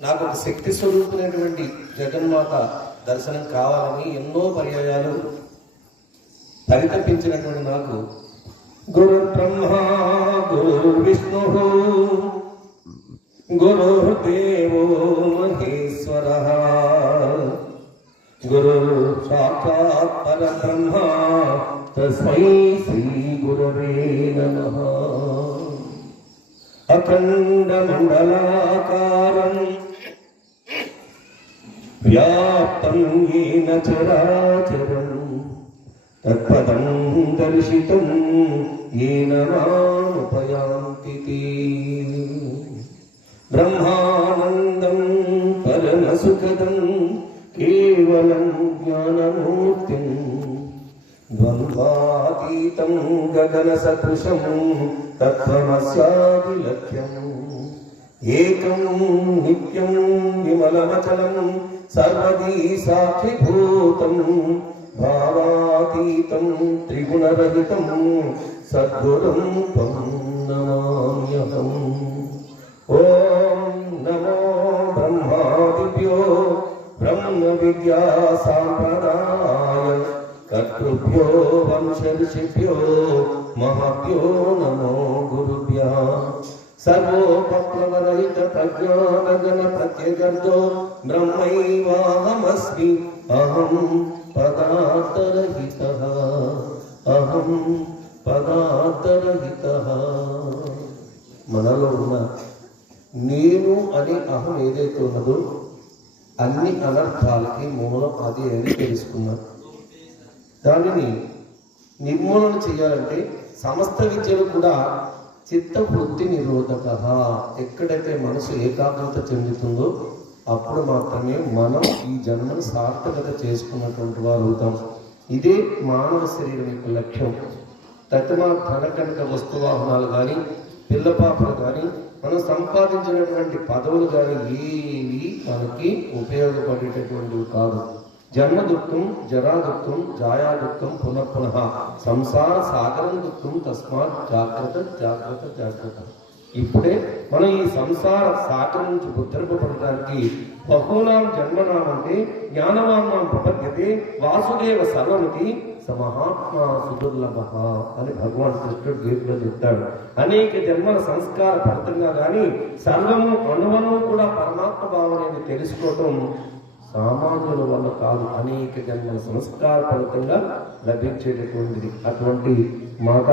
నాకు ఒక శక్తి స్వరూపులైనటువంటి జగన్మాత దర్శనం కావాలని ఎన్నో పర్యాయాలు పరితపించినటువంటి నాకు గురు బ్రహ్మ గురు విష్ణు గురు దేవో మహేశ్వర. గురు సాక్షాత్ పరబ్రహ్మ తస్మై శ్రీ గురవే నమ. అఖండ మండలాకారం व्याप्तं येन चराचरम् तत्पदं दर्शितं येन मामुपयान्ति ब्रह्मानन्दं परमसुखदं केवलं ज्ञानमूर्तिं द्वन्द्वातीतं गगनसदृशं तत्त्वमस्यादिलक्ष्यम् एकं नित्यं विमलमचलम् సర్వదీ సాక్షిభూతం భావాతీతం త్రిగుణరహితం సద్గురం త్వం నమామ్యహం. ఓం నమో బ్రహ్మాదిభ్యో బ్రహ్మ విద్యా సాంప్రదాయ కర్తృభ్యో వంశ ఋషిభ్యో మహభ్యో నమో గురుభ్యా. సర్వోపప్లవరహిత ప్రజ్ఞానగణ ప్రత్యగర్తో బ్రహ్మైవాహమస్మి అహం పదార్థరహిత అహం పదార్థరహిత మనలో ఉన్న నేను అనే అహం ఏదైతే ఉన్నదో అన్ని అనర్థాలకి మూలం అది అని తెలుసుకున్నాను దానిని నిర్మూలన చేయాలంటే సమస్త విద్యలు కూడా చిత్తవృత్తి నిరోధక ఎక్కడైతే మనసు ఏకాగ్రత చెందుతుందో అప్పుడు మాత్రమే మనం ఈ జన్మను సార్థకత చేసుకున్నటువంటి వారు అవుతాం ఇదే మానవ శరీరం యొక్క లక్ష్యం. తత్మా ధన కనుక వస్తువాహనాలు కానీ పిల్లపాపలు కానీ మనం సంపాదించినటువంటి పదవులు కానీ ఏవి మనకి ఉపయోగపడేటటువంటివి కాదు. జన్మ దుఃఖం జరా దుఃఖం జాయా దుఃఖం పునః సంసార సాగరం దుఃఖం తస్మాత్ జాగ్రత్త జాగ్రత్త జాగ్రత్త. ఇప్పుడే మనం ఈ సంసార సాగరం నుంచి ఉద్ధరింపబడడానికి బహూనాం జన్మనాం అంటే జ్ఞానవాన్నాం ప్రపద్యతే వాసుదేవ సర్వమితి సమహాత్మా సుదుర్లభ అని భగవాన్ కృష్ణుడు గీతలో చెప్తాడు. అనేక జన్మల సంస్కార ఫలితంగా కానీ సర్వము అణువను కూడా పరమాత్మ భావనని తెలుసుకోవటం సామాన్యుల వల్ల కాదు అనేక జన్మల సంస్కార ఫలితంగా లభించేటటువంటిది అటువంటి మాత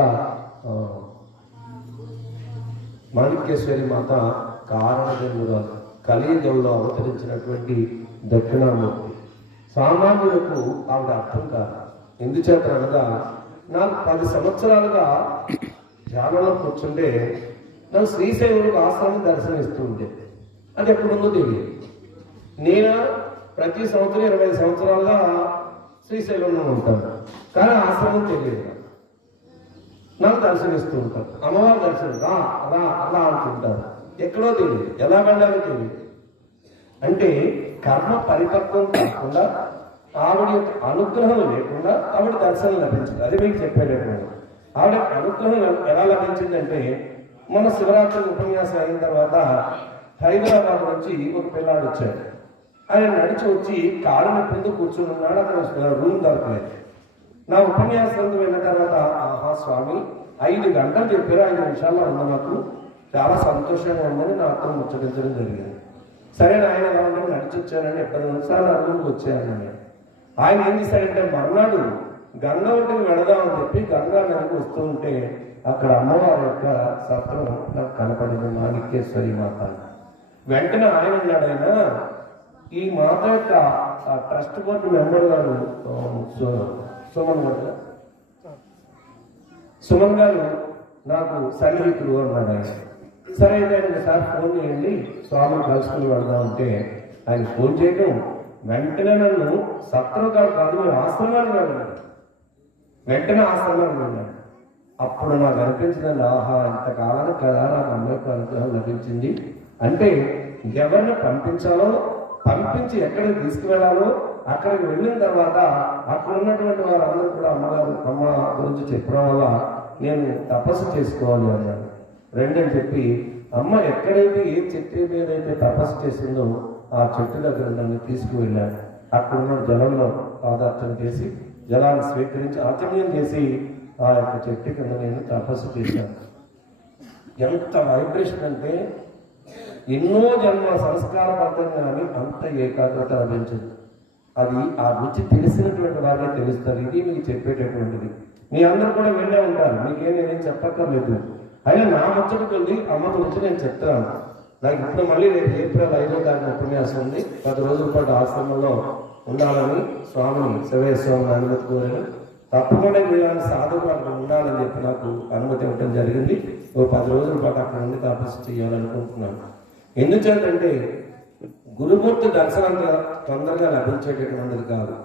మాణిక్యేశ్వరి మాత కారణజన్మురాలు కలియుగంలో అవతరించినటువంటి దక్షిణామూర్తి. సామాన్యులకు ఆవిడ అర్థం కాదు. ఎందుచేత అనగా నాకు పది సంవత్సరాలుగా ధ్యానంలో కూర్చుంటే నాకు శ్రీశైలంలో ఆశ్రమం దర్శనమిస్తూ ఉండేది. అది ఎక్కడుందో తెలియదు. నేను ప్రతి సంవత్సరం ఇరవై ఐదు సంవత్సరాలుగా శ్రీశైలంలో ఉంటాను కానీ ఆశ్రమం తెలియదు. నాకు. దర్శనిస్తూ దర్శనమిస్తూ ఉంటారు. అమ్మవారు దర్శనం. రా రా అలా అంటుంటారు. ఎక్కడో తెలియదు. ఎలా వెళ్ళాలో తెలియదు. అంటే కర్మ పరిపక్వం కాకుండా ఆవిడ యొక్క అనుగ్రహం లేకుండా ఆవిడ దర్శనం లభించింది. అది మీకు చెప్పేటటువంటి ఆవిడ అనుగ్రహం ఎలా లభించిందంటే మన శివరాత్రి ఉపన్యాసం అయిన తర్వాత హైదరాబాద్ నుంచి ఒక పిల్లాడు వచ్చాడు. ఆయన నడిచి వచ్చి కాళ్ళ నొప్పి కూర్చుని ఉన్నాడు అక్కడ రూమ్ దొరకలేదు. నా ఉపన్యాసం వెళ్ళిన తర్వాత ఆహా స్వామి ఐదు గంటలు చెప్పారు ఐదు నిమిషాల్లో ఉన్న నాకు చాలా సంతోషంగా ఉందని నాతో ముచ్చటించడం జరిగింది. సరే ఆయన వాళ్ళు నడిచి వచ్చానని ఎప్పటి నిమిషాలు రూమ్కి వచ్చానని ఆయన ఏం చేశాడంటే మర్నాడు గంగా ఒడ్డుకు వెళదామని చెప్పి గంగా నదికి వస్తూ ఉంటే అక్కడ అమ్మవారి యొక్క సత్రం నాకు కనపడింది మాణిక్యేశ్వరి మాత. వెంటనే ఆయన అన్నాడు ఆయన ఈ మాట యొక్క ట్రస్ట్ బోర్డు మెంబర్ గారు సుమన్ గారు. సుమన్ గారు నాకు సన్నిహితుడు అన్నాడు ఆయన. సరే అయితే ఆయన సార్ ఫోన్ చేయండి స్వామిని కలుసుకుని వెళ్దాం అంటే ఆయన ఫోన్ చేయడం వెంటనే నన్ను సత్రం కాదు కాదు మీరు ఆశ్రమానికి వెళ్ళాను వెంటనే ఆశ్రమానికి వెళ్ళాను అప్పుడు నాకు అనిపించిందండి ఆహా ఇంతకాలానికి కదా నాకు అమ్మాయికి అనుగ్రహం లభించింది. అంటే ఎవరిని పంపించాలో పంపించి ఎక్కడికి తీసుకువెళ్ళాలో అక్కడికి వెళ్ళిన తర్వాత అక్కడ ఉన్నటువంటి వారందరూ కూడా అమ్మగారు అమ్మ గురించి చెప్పడం వల్ల నేను తపస్సు చేసుకోవాలి అన్నాను రెండని చెప్పి అమ్మ ఎక్కడైతే ఏ చెట్టు మీద అయితే తపస్సు చేసిందో ఆ చెట్టు దగ్గర నన్ను తీసుకువెళ్ళాను అక్కడ ఉన్న జలంలో పాదార్థం చేసి జలాన్ని స్వీకరించి ఆచర్యం చేసి ఆ యొక్క చెట్టు కింద నేను తపస్సు చేశాను. ఎంత వైబ్రేషన్ అంటే ఎన్నో జన్మ సంస్కారబద్ధం కానీ అంత ఏకాగ్రత లభించదు. అది ఆ రుచి తెలిసినటువంటి వారికే తెలుస్తారు ఇది మీకు చెప్పేటటువంటిది. మీ అందరూ కూడా వెళ్ళే ఉంటారు మీకేం నేనేం చెప్పక్కర్లేదు. అయినా నా ముచ్చట కొద్ది అమ్మ గురించి నేను చెప్తాను. నాకు ఇప్పుడు మళ్ళీ రేపు ఏప్రిల్ ఐదో తారీఖు ఉపన్యాసం ఉంది. పది రోజుల పాటు ఆశ్రమంలో ఉండాలని స్వామిని శివయ్య స్వామిని అనుమతి కోరాను తప్పకుండా వీళ్ళని సాధువు అక్కడ ఉండాలని చెప్పి నాకు అనుమతి ఇవ్వడం జరిగింది. ఓ పది రోజుల పాటు అక్కడ ఉండి తపస్సు చేయాలనుకుంటున్నాను. ఎందుచేతంటే గురుమూర్తి దర్శనంత తొందరగా లభించేటటువంటిది కాదు.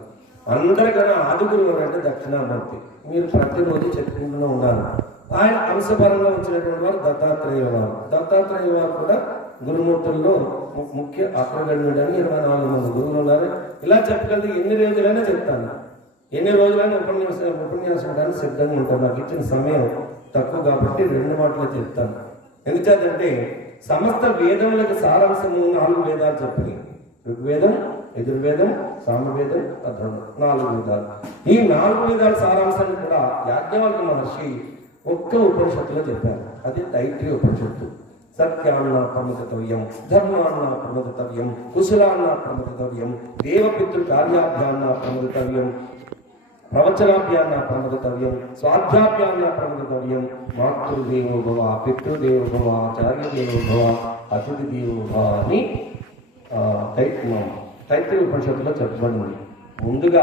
అందరికన్నా ఆది గురువు అంటే దక్షిణామూర్తి. మీరు ప్రతిరోజు చెప్పుకుంటూనే ఉన్నారు ఆయన అంశపరంగా వచ్చినటువంటి వారు దత్తాత్రేయ వారు. దత్తాత్రేయ వారు కూడా గురుమూర్తుల్లో ము- ముఖ్య అగ్రగణ్యుడని ఇరవై నాలుగు మంది గురువులు ఉన్నారు. ఇలా చెప్పగలిగితే ఎన్ని రోజులైనా చెప్తాను. ఎన్ని రోజులైనా ఉపన్యాసం ఉపన్యాసం కానీ సిద్ధంగా ఉంటాను నాకు ఇచ్చిన సమయం తక్కువ కాబట్టి రెండు మాటలు చెప్తాను. ఎందుచేతంటే సమస్త వేదములకు సారాంశము నాలుగు వేదాలు చెప్పి ఋగ్వేదం యజుర్వేదం సామవేదం అధర్వం నాలుగు వేదాలు. ఈ నాలుగు వేదాల సారాంశాన్ని కూడా యాజ్ఞవల్క మహర్షి ఒక్క ఉపనిషత్తులో చెప్పారు. అది తైత్రి ఉపనిషత్తు. సత్యాన్న ప్రమదతవ్యం ధర్మాన్న ప్రమదతవ్యం కుశలాన్న ప్రమదతవ్యం దేవపితృ కార్యాభ్యాన్న ప్రమదతవ్యం ప్రవచనాభ్యాన్న ప్రమదతవ్యం స్వాధ్యాభ్యాన్న ప్రమదతవ్యం మాతృదేవో భవ పితృదేవో భవ ఆచార్యదేవో భవ అతిథి దేవో భవ అని ఆ, తైత్యం ఉపనిషత్తులో చెప్పబడింది. ముందుగా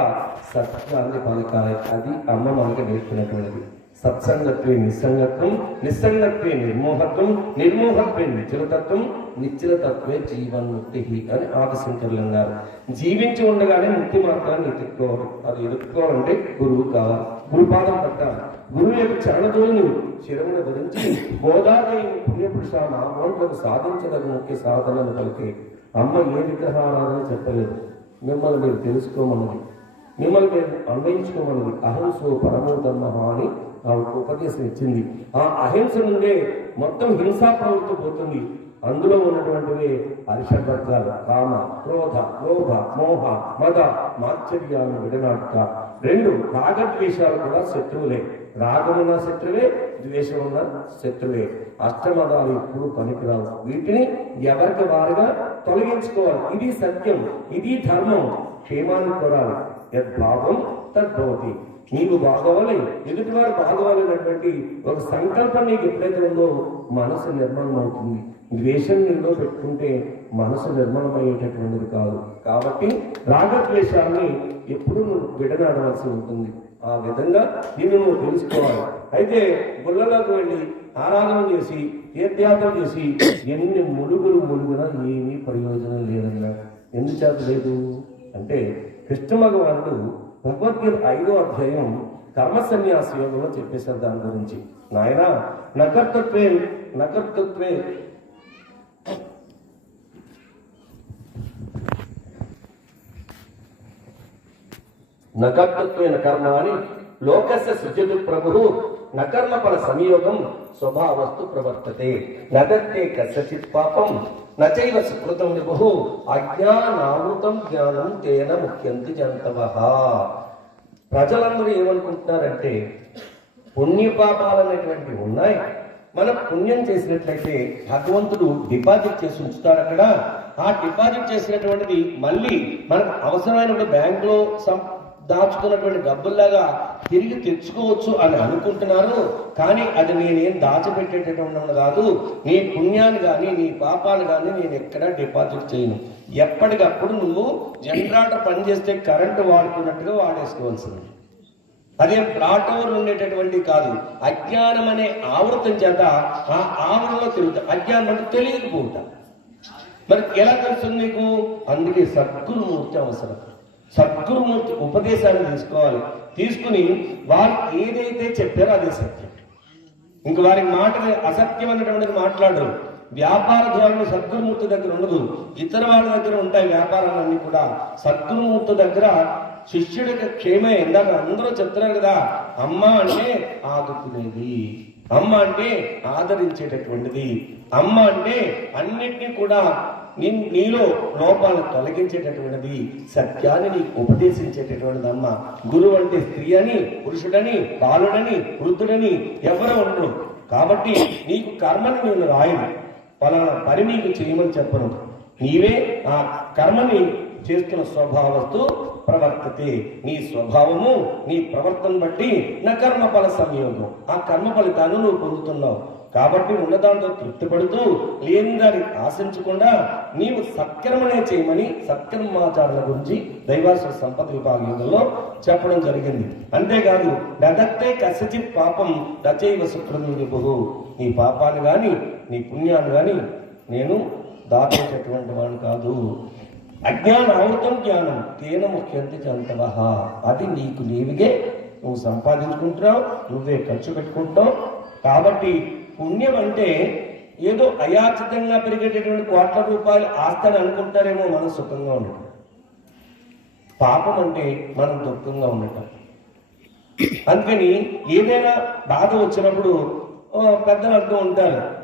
సత్యాన్ని పలకాలి అది అమ్మ మనకి నేర్పినటువంటిది. సత్సంగత్వే నిస్సంగత్వం నిస్సంగత్వే నిర్మోహత్వం నిర్మోహత్వే నిశ్చలతత్వం నిశ్చలతత్వే జీవన్ముక్తి అని ఆదిశంకర్లు అన్నారు. జీవించి ఉండగానే ముక్తి మాత్రాన్ని ఎదుర్కోవాలి అది ఎదుర్కోవాలంటే గురువు కావాలి. గురుపాదం పట్టాలి గురువు యొక్క చరణతోని శిరమును ధరించి గోదావరి పుణ్యపురుష నామోంటకు సాధించదగిన ముఖ్య సాధనలు కలిపి అమ్మ ఏ విగ్రహారాధన చెప్పలేదు. మిమ్మల్ని మీరు తెలుసుకోమన్నది మిమ్మల్ని మీరు అన్వయించుకోమన్నది అహంసో పరమో ధర్మ అని ఆవిడకు ఉపదేశం ఇచ్చింది. ఆ అహింస నుండే మొత్తం హింసా ప్రవృత్తి పోతుంది. అందులో ఉన్నటువంటివి అరిషడ్వర్గాలు కామ క్రోధ లోభ మోహ మద మాత్సర్యాలను విడనాటుక రెండు రాగద్వేషాలు కూడా శత్రువులే. రాగమున్న శత్రువే ద్వేషమున్న శత్రువే. అష్టమదాలు ఎప్పుడు పనికిరావు. వీటిని ఎవరికి వారుగా తొలగించుకోవాలి? ఇది సత్యం ఇది ధర్మం. క్షేమాన్ని కోరాలి. యద్భావం తద్భవతి. నీవు బాగోవాలి. ఎదుటివారు బాగోవాలనేటువంటి ఒక సంకల్పం నీకు ఎప్పుడైతే ఉందో మనసు నిర్మాణం అవుతుంది ద్వేషం నీలో పెట్టుకుంటే మనసు నిర్మలమయ్యేటటువంటిది కాదు. కాబట్టి రాగద్వేషాన్ని ఎప్పుడు నువ్వు విడనాడవలసి ఉంటుంది. ఆ విధంగా దీన్ని నువ్వు తెలుసుకోవాలి అయితే గుళ్ళలోకి వెళ్ళి ఆరాధన చేసి తీర్థయాత్ర చేసి ఎన్ని ములుగులు ములుగునా ఏమీ ప్రయోజనం లేదన్నా ఎందుచేత లేదు? అంటే కృష్ణ భగవానుడు భగవద్గీత ఐదో అధ్యాయం కర్మ సన్యాస యోగంలో చెప్పేశారు దాని గురించి. నాయన నకర్తత్వే నకర్తత్వే. నకర్తత్వైన కర్మ అని లోకస్య సృజతు ప్రభు. నకర్మ పర సంయోగం స్వభావస్తు ప్రవర్తతే. నదత్తే కసచిత్ పాపం. నచైవ సుకృతం విభు అజ్ఞానామృతం జ్ఞానం తేన ముఖ్యంతి జంతవ. ప్రజలందరూ ఏమనుకుంటున్నారంటే పుణ్య పాపాలు అనేటువంటివి ఉన్నాయి. మనం పుణ్యం చేసినట్లయితే భగవంతుడు డిపాజిట్ చేసి ఉంచుతాడు అక్కడ. ఆ డిపాజిట్ చేసినటువంటిది మళ్ళీ మనకు అవసరమైనప్పుడు బ్యాంకులో సం దాచుకున్నటువంటి డబ్బుల్లాగా తిరిగి తెచ్చుకోవచ్చు అని అనుకుంటున్నారు కానీ అది నేనేం దాచిపెట్టేటటువంటి కాదు. నీ పుణ్యాన్ని కానీ నీ పాపాలు కానీ నేను ఎక్కడా డిపాజిట్ చేయను. ఎప్పటికప్పుడు నువ్వు జనరేటర్ పనిచేస్తే కరెంటు వాడుకున్నట్టుగా వాడేసుకోవాల్సింది. అదే ప్లాటోర్ ఉండేటటువంటి కాదు. అజ్ఞానం అనే ఆవృతం చేత ఆ ఆవరణలో తిరుగుతా. అజ్ఞానం అంటే తెలియకపోతా మరి ఎలా తెలుస్తుంది నీకు? అందుకే సద్గురుమూర్తి అవసరం. సద్గురుమూర్తి ఉపదేశాన్ని తీసుకోవాలి. తీసుకుని వారు ఏదైతే చెప్పారో అదే సత్యం. ఇంక వారి మాటలు అసత్యం అన్నటువంటిది మాట్లాడరు. వ్యాపార ధోరణి సద్గురుమూర్తి దగ్గర ఉండదు. ఇతర వాళ్ళ దగ్గర ఉంటాయి వ్యాపారాలన్నీ కూడా. సద్గురుమూర్తి దగ్గర శిష్యుడికి క్షేమే. ఇందాక అందరూ చెప్తున్నారు కదా అమ్మ అంటే ఆదుకునేది. అమ్మ అంటే ఆదరించేటటువంటిది. అమ్మ అంటే అన్నిటినీ కూడా నీ నీలో లోపాలను తొలగించేటటువంటిది. సత్యాన్ని నీకు ఉపదేశించేటటువంటిది అమ్మ. గురువు అంటే స్త్రీ అని పురుషుడని బాలుడని వృద్ధుడని ఎవరో ఉండరు. కాబట్టి నీకు కర్మని నేను రాయను. పలానా పని నీకు చేయమని చెప్పను. నీవే ఆ కర్మని చేస్తున్న స్వభావస్తు ప్రవర్తతే. నీ స్వభావము నీ ప్రవర్తన బట్టి నా కర్మఫల సంయోగం. ఆ కర్మ ఫలితాన్ని నువ్వు పొందుతున్నావు. కాబట్టి ఉన్నదాంతో తృప్తి పడుతూ లేని దాన్ని ఆశించకుండా నీవు సత్కర్మనే చేయమని సత్కర్మాచారాల గురించి దైవాసు సంపద విభాగంలో చెప్పడం జరిగింది. అంతేకాదు నదత్తే కసచిత్ పాపం దచైవ సుకృతం బహు నీ పాపాన్ని కానీ నీ పుణ్యాన్ని కానీ నేను దాచేటటువంటి వాడు కాదు. అజ్ఞాన అమృతం జ్ఞానం. తేన ముఖ్యంతి జంతవ అది నీకు నీవిగే. నువ్వు సంపాదించుకుంటున్నావు నువ్వే ఖర్చు పెట్టుకుంటున్నావు. కాబట్టి పుణ్యం అంటే ఏదో అయాచితంగా పెరిగేటటువంటి కోట్ల రూపాయలు ఆస్తని అనుకుంటారేమో మనం సుఖంగా ఉండటం. పాపం అంటే మనం దుఃఖంగా ఉండటం. అందుకని ఏదైనా బాధ వచ్చినప్పుడు పెద్దలు అంటూ ఉంటారు.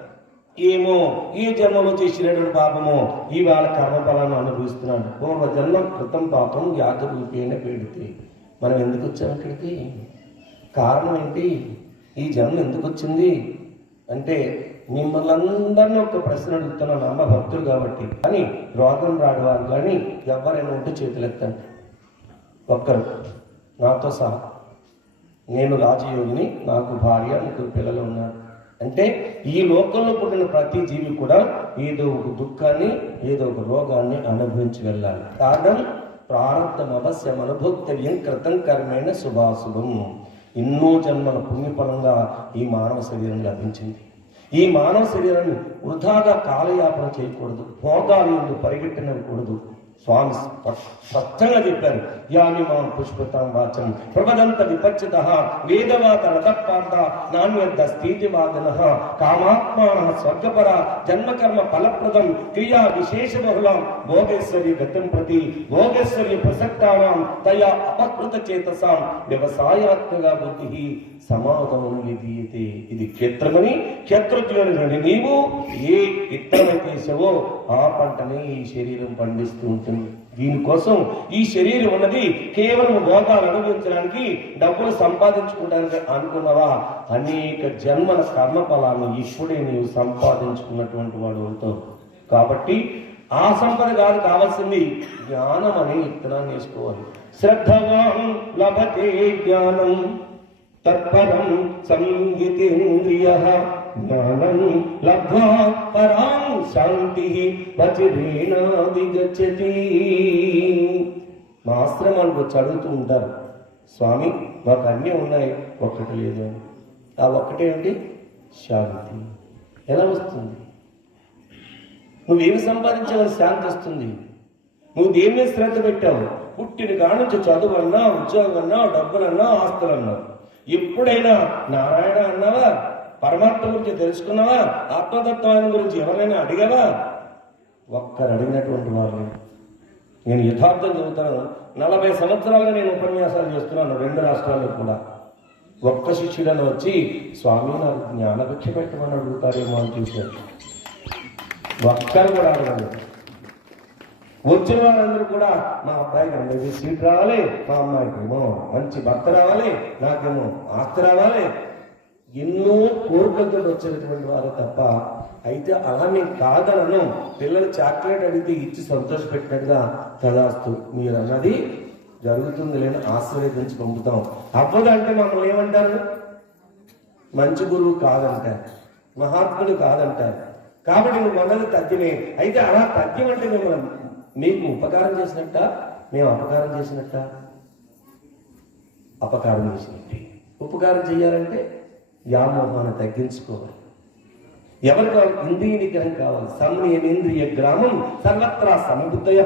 ఏమో ఈ జన్మలో చేసినటువంటి పాపమో ఇవాళ కర్మ ఫలాన్ని అనుభవిస్తున్నాడు పూర్వ జన్మ కృతం పాపం యాగ రూపేణ పీడితే. మనం ఎందుకు వచ్చాం ఇక్కడికి? కారణం ఏంటి? ఈ జన్మ ఎందుకు వచ్చింది? అంటే మిమ్మల్ని అందరినీ ఒక ప్రశ్న అడుగుతున్నాను అమ్మ భక్తులు కాబట్టి. కానీ రోగం రాడవారు కానీ ఎవరైనా ఉంటే చేతులు ఎత్తండి ఒక్కరు. నాతో సహా. నేను రాజయోగిని నాకు భార్య ముగ్గురు పిల్లలు ఉన్నారు. అంటే ఈ లోకంలో పుట్టిన ప్రతి జీవి కూడా ఏదో ఒక దుఃఖాన్ని ఏదో ఒక రోగాన్ని అనుభవించి వెళ్ళాలి. కారణం ప్రారంభం అవశ్యం అనుభోక్తవ్యం కృతం కర్మైన శుభాశుభం. ఎన్నో జన్మల పుణ్యఫలంగా ఈ మానవ శరీరం లభించింది. ఈ మానవ శరీరాన్ని వృధాగా కాలయాపన చేయకూడదు భోగాలు పరిగెట్టనకూడదు స్వామి స్పష్టంగా చెప్పారు. యాని మాం పుష్పతాం వాచం ప్రపదంత విపచ్చిత వేదవాత రథపార్థ నాణ్యత స్థితివాదన కామాత్మాన స్వర్గపర జన్మకర్మ ఫలప్రదం క్రియా విశేష బహుళం భోగేశ్వరి గతం ప్రతి భోగేశ్వరి ప్రసక్తానాం తయా అపకృత చేతసాం వ్యవసాయాత్మక బుద్ధి సమాధమును విధీయతే ఇది క్షేత్రమని క్షేత్రజ్ఞుని నీవు ఏ ఇతర వేసావో ఆ పంటనే ఈ శరీరం పండిస్తూ ఉంటుంది. దీనికోసం ఈ శరీరం ఉన్నది కేవలం భోగాలు అనుభవించడానికి డబ్బులు సంపాదించుకోవడానికి అనుకున్నవా? అనేక జన్మల కర్మ ఫలాలను ఇప్పుడే నీవు సంపాదించుకున్నటువంటి వాడు అవుతావు. కాబట్టి ఆ సంపద కాదు కావాల్సింది జ్ఞానం అనే విత్తనాన్ని వేసుకోవాలి. శ్రద్ధవాన్ లభతే జ్ఞానం తత్పరం సంగీతేంద్రియ జ్ఞానం లబ్ధ్వా పరాం శాంతి వజ్రేణాదిగచ్చతి మా ఆశ్రమానికి వచ్చి అడుగుతూ ఉంటారు. స్వామి మాకు అన్నీ ఉన్నాయి. ఒక్కటి లేదు అని. ఆ ఒక్కటేంటి శాంతి. ఎలా వస్తుంది? నువ్వేమి సంపాదించావు శాంతి వస్తుంది. నువ్వు దేని మీద శ్రద్ధ పెట్టావు? పుట్టిన కాడ నుంచి చదువు అన్నా ఉద్యోగం అన్నా డబ్బులన్నా ఆస్తులు అన్నావు. ఎప్పుడైనా నారాయణ అన్నావా? పరమాత్మ గురించి తెలుసుకున్నావా? ఆత్మతత్వాన్ని గురించి ఎవరైనా అడిగావా? ఒక్కరు అడిగినటువంటి వాళ్ళు నేను యథార్థం చెబుతాను. నలభై సంవత్సరాలుగా నేను ఉపన్యాసాలు చేస్తున్నాను రెండు రాష్ట్రాల్లో కూడా. ఒక్క శిష్యుడని వచ్చి స్వామి నాకు జ్ఞానభిక్ష పెట్టమని అడుగుతారేమో అని చూశారు. ఒక్కరు కూడా అడగలేదు. వచ్చిన వారందరూ కూడా మా అబ్బాయికి అందరికీ సీట్ రావాలి మా అమ్మాయికి ఏమో మంచి భర్త రావాలి నాకేమో ఆస్తి రావాలి ఎన్నో కోరికలతో వచ్చినటువంటి వారు తప్ప అయితే అలా నేను కాదనను. పిల్లలు చాక్లెట్ అడిగితే ఇచ్చి సంతోషపెట్టినట్టుగా తదాస్తు. మీరు అన్నది జరుగుతుంది లేని ఆశీర్వదించి పంపుతాం. అవ్వదంటే మమ్మల్ని ఏమంటారు? మంచి గురువు కాదంటారు. మహాత్ముడు కాదంటారు. కాబట్టి నువ్వు అన్నది తథ్యమే అయితే అలా తథ్యం అంటే మిమ్మల్ని మీకు ఉపకారం చేసినట్ట? మేము అపకారం చేసినట్ట? అపకారం చేసినట్టే. ఉపకారం చేయాలంటే వ్యామోహాన్ని తగ్గించుకోవాలి. ఎవరికి ఇంద్రియ నిగ్రహం కావాలి. సంయమేంద్రియ గ్రామం సర్వత్రా సమబుద్ధయ